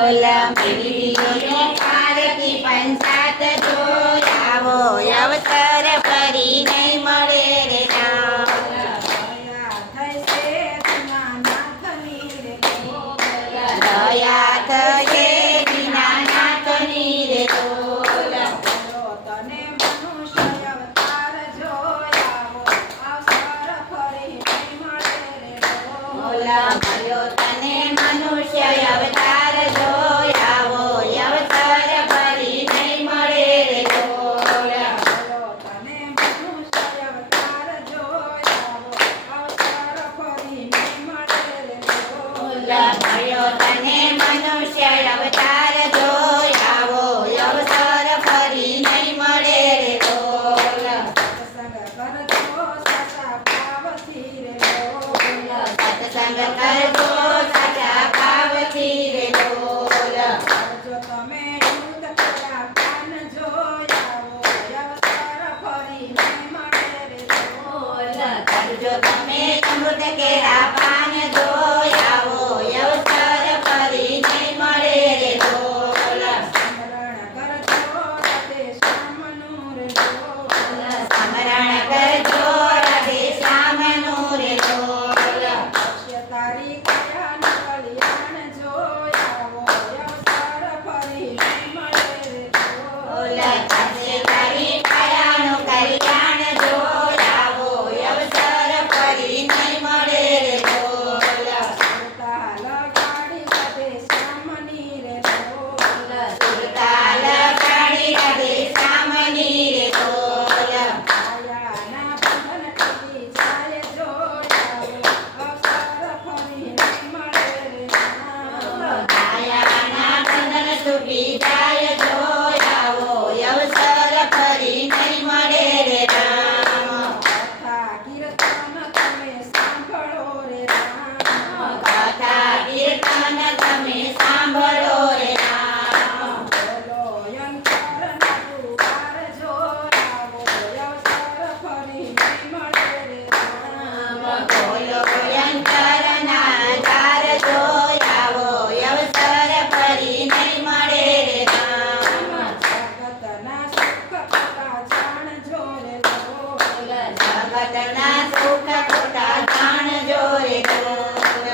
ઓલા મેળવીઓને પારકી પંચાત જોઈ આવો અવસર ફરી નહીં મળે રે રામ. દયા થશે દીનાનાથની રે ડોલ. તને મનુષ્ય અવતાર જોઈ આવો અવસર ફરી નહીં મળે રે ડોલ. ઓલા મળ્યો તને મનુષ્ય અવતાર જોઈ આવો અવસર ફરી નહીં મળે રે ડોલ. તને મનુષ્ય અવતાર જોઈ આવો અવસર ફરી નહીં મળે રે ડોલ. ઓલા મળ્યો તને મનુષ્ય અવતાર જોઈ આવો અવસર ફરી નહીં મળે રે ડોલ. સત્સંગ કરજો સાચા ભાવથી રે ડોલ. સત્સંગ કરજો સાચા ભાવથી રે ડોલ. જો તમે યુદ્ધ કર્યા પાન જોઈ આવો અવસર ફરી નહીં મળે રે ડોલ. કરજો તમે અમૃત કેળા પાન જોઈ આવો અવસર ફરી નહીં મળે રે ડોલ. સ્મરણ કરજો રાધે શ્યામનું રે ડોલ. સ્મરણ કરજો રાધે શ્યામનું રે ડોલ. લક્ષ્ય તારી કયાનું કલ્યાણ જોઈ આવો અવસર ફરી નહીં મળે રે ડોલ. થશે તારી કાયાનું કલ્યાણ જોઈ આવો અવસર ફરી નહીં મળે રે ડોલ. સુરતા લગાડી રાધે શ્યામની રે ડોલ. સુરતાલ કાળી રાધે શ્યામની રે ડોલ. કાયાના બંધન તૂટી જાય જોઈ આવો અવસર ફરી નહીં મળે રે રામ. કાયાના બંધન તૂટી જાય જોઈ આવો અવસર ફરી નહીં મળે રે રામ. કથા કીર્તન તમે સાંભળો રે રામ. કથા કીર્તન તમે સાંભળો રે રામ. બોલો યંકરના પુકાર જોઈ આવો અવસર ફરી નહીં મળે રે રામ. બોલો યંકરના ધાર જોઈ આવો અવસર ફરી નહીં મળે રે રામ. જગતના સુખ કથા જાણજો રે ડોલ. જગતના સુખ ખોટા જાણજો રે ડોલ.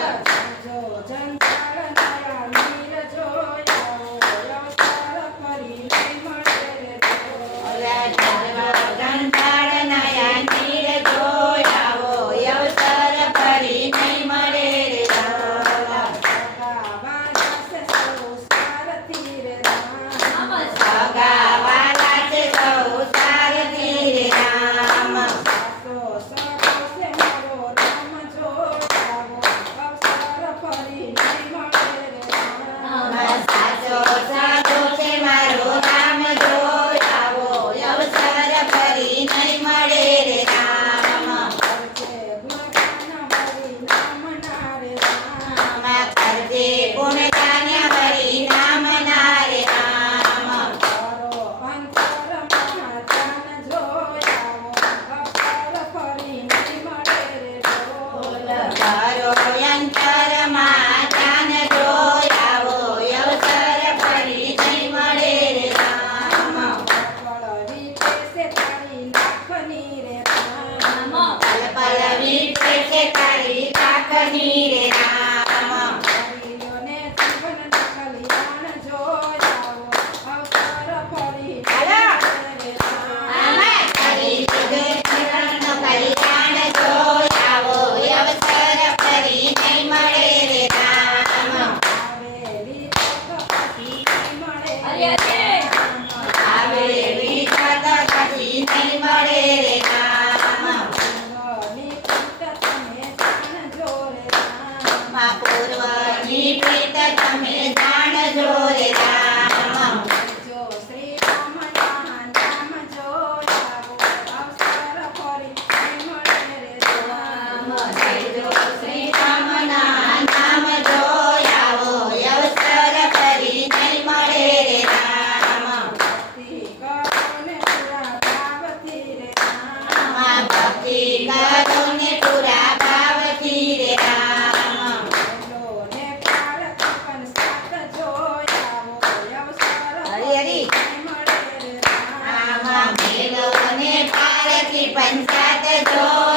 જો જંજાળ નયા નીર જોઈ આવો અવસર ફરી નહીં મળે રે ડોલ. કંટાળ નયા નીર જોઈ આવો અવસર ફરી નહીં મળે રે ડોલ. સગાવાલા છે સૌ સારથી રે રામ. સગાવાલા છે સૌ સારથી રે રામ. સાસો સગો છે મારો રામ જોઈ આવો અવસર ફરી નહીં મળે રે રામ. સાચો સાચો છે મારો રામ જોઈ આવો અવસર ફરી નહીં મળે રે રામ. કરજે ગુણગાન હરિ નામના રે રામ. કરજે ગુણગાન હરિ નામના રે રામ. કરો અંતર મહાજાન જોઈ આવો અવસર ફરી નહીં મળે રે ડોલ. કરો અંતરમાં ધ્યાન જોઈ આવો અવસર ફરી નહીં મળે રે રામ. પળ વીતે છે તારી લાખની રે રામ. પલ પલ વીતે છે તારી લાખની રે રામ. હરિયોને જીવનનું કલ્યાણ જોઈ આવો અવસર ફરી હાલો. નહીં મળે રે રામ. આમાં તારી જીવનનું કલ્યાણ જોઈ આવો અવસર ફરી નહીં મળે રે રામ. આવેલી તક પછી નહીં મળે રે રામ. આવેલી તક પછી નહીં મળે રે રામ. પૂર્વની પ્રીત તમે જાણજો રે રામ. પૂર્વની પ્રીત તમે જાણજો રે રામ. જો શ્રી રામના નામ જોઈ આવો અવસર ફરી નહીં મળે રે રામ. જયજો શ્રી રામના નામ જોઈ આવો અવસર ફરી નહીં મળે રે રામ. ભક્તિ કરો ને પૂરા ભાવથી રે રામ. ભક્તિ કરો ને પૂરા ભાવથી રે રામ. બોલો ને કાળ કપન સાત જોઈ પછી પંચાત જો